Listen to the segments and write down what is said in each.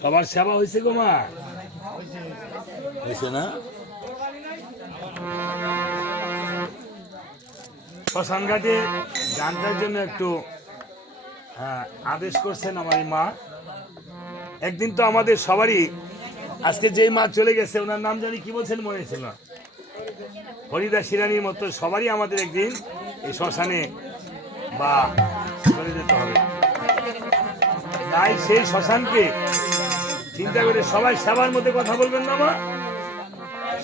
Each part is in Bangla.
সবার সেবা হয়েছে গো মা? হয়েছে না? শ্মশান ঘাটে গানটার জন্য একটু আদেশ করছেন আমার মা। একদিন তো আমাদের সবারই, আজকে যেই মা চলে গেছে ওনার নাম জানি কি বলছেন মনে ছিল না, হরিদা শিরানির মতো সবারই আমাদের একদিন এই শ্মশানে বা চলে যেতে হবে। তাই সেই শ্মশানকে চিন্তা করে সবাই সেবার মধ্যে কথা বলবেন না মা।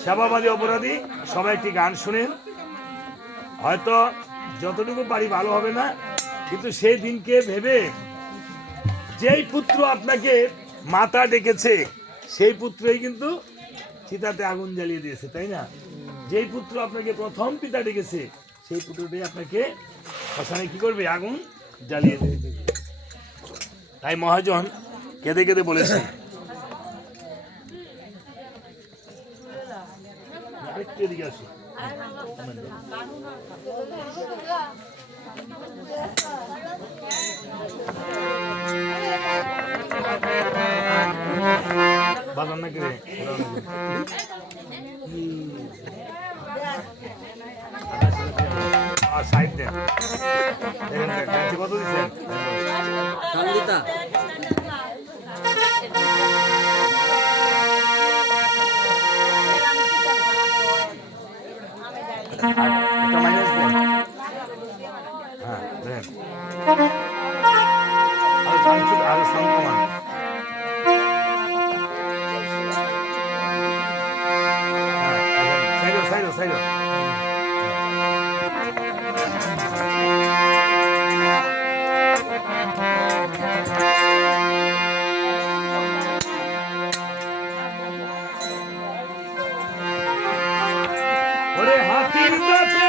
সেবাবাদী অপরাধী সবাই একটি গান শুনেন, হয়তো যতটুকু পারি ভালো হবে না, কিন্তু সেই দিনকে ভেবে যেই পুত্র আপনাকে মাতা ডেকেছে সেই পুত্রই কিন্তু চিতাতে আগুন জ্বালিয়ে দিয়েছে, তাই না? যেই পুত্র আপনাকে প্রথম পিতা ডেকেছে সেই পুত্রটাই আপনাকে শ্মশানে কি করবে? আগুন জ্বালিয়ে দেবে। তাই মহাজন কেঁদে কেঁদে বলেছে, আরেকটু এদিকে আসো। বাজার নাকি রে সাইড দেন, কত দিচ্ছেন? একটা মাইনাস দেন, হ্যাঁ দেন, আরো সাউন্ড কমান। সাইড ওরে হাতির দাঁতে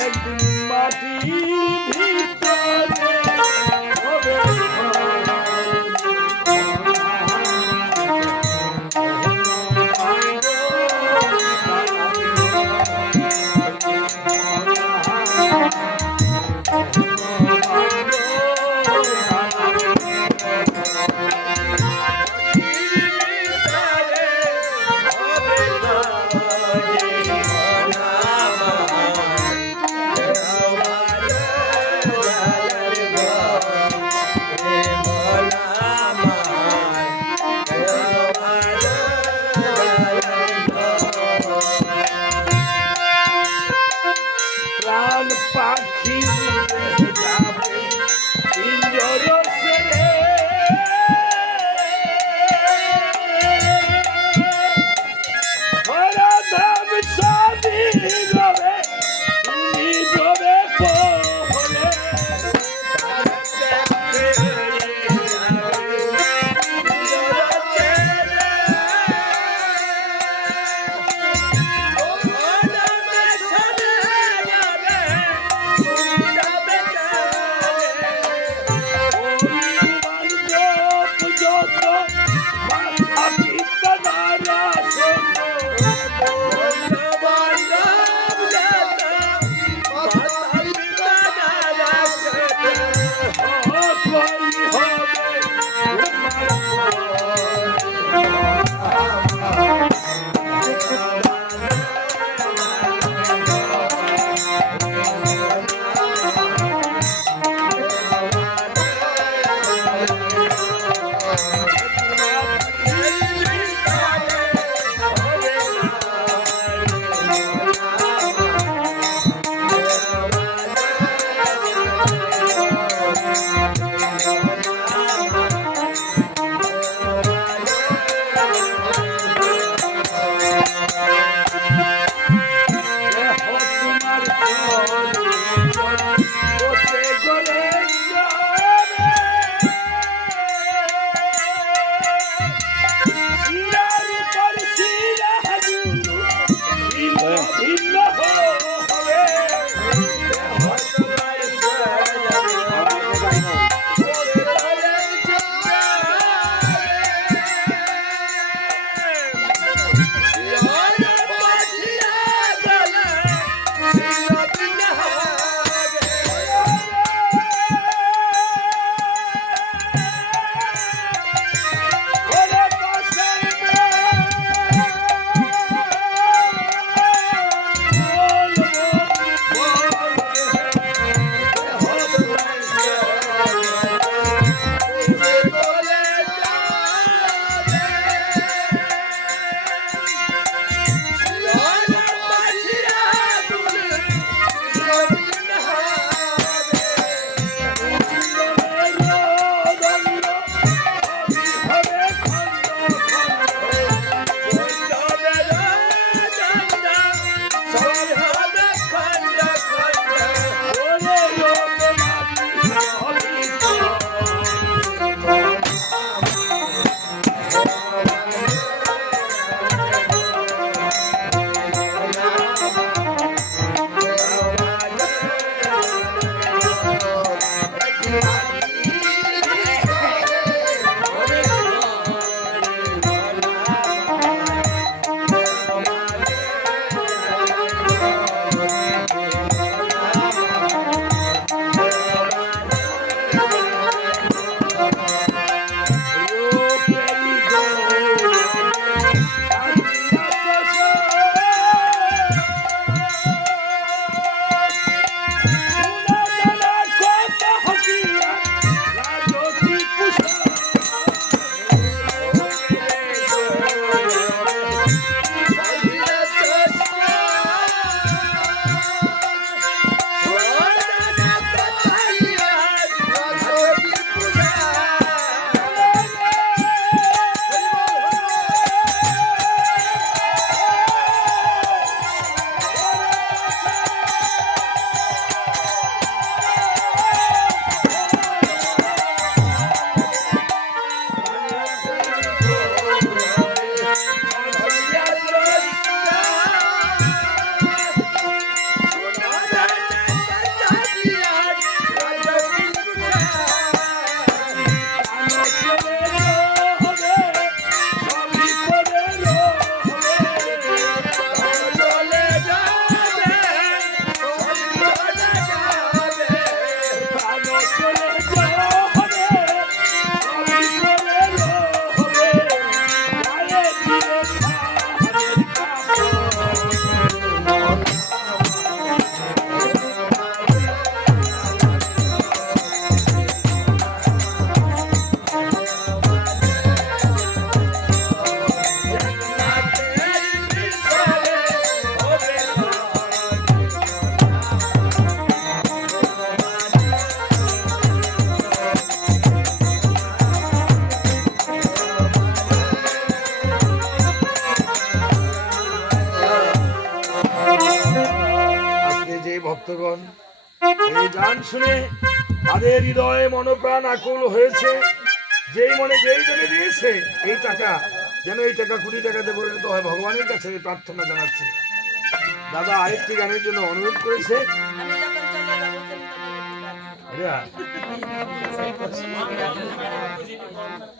একদিন মাটি ভিতরে হবে প্রাণ পাখি উড়ে যাবে পিঞ্জর ছেড়ে ধরা ধাম সবই রবে তুমি রবে পহলে ভক্তগণ, এই গান শুনে তাদের হৃদয়ে মনোপ্রাণ আকুল হয়েছে। যেই মনে যেই জনে দিয়েছে এই টাকা, যেন এই টাকা কোটি টাকাতে পরিণত হয়, ভগবানের কাছে আমি প্রার্থনা জানাচ্ছি। দাদা আরেকটি গানের জন্য অনুরোধ করেছে।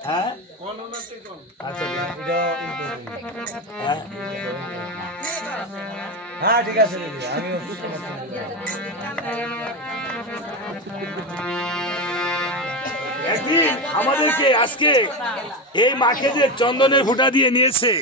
হ্যাঁ, আচ্ছা, হ্যাঁ, হ্যাঁ ঠিক আছে দিদি, আমিও একদিন আমাদেরকে আজকে এই মাকে যে চন্দনের ফুটা দিয়ে নিয়েছে,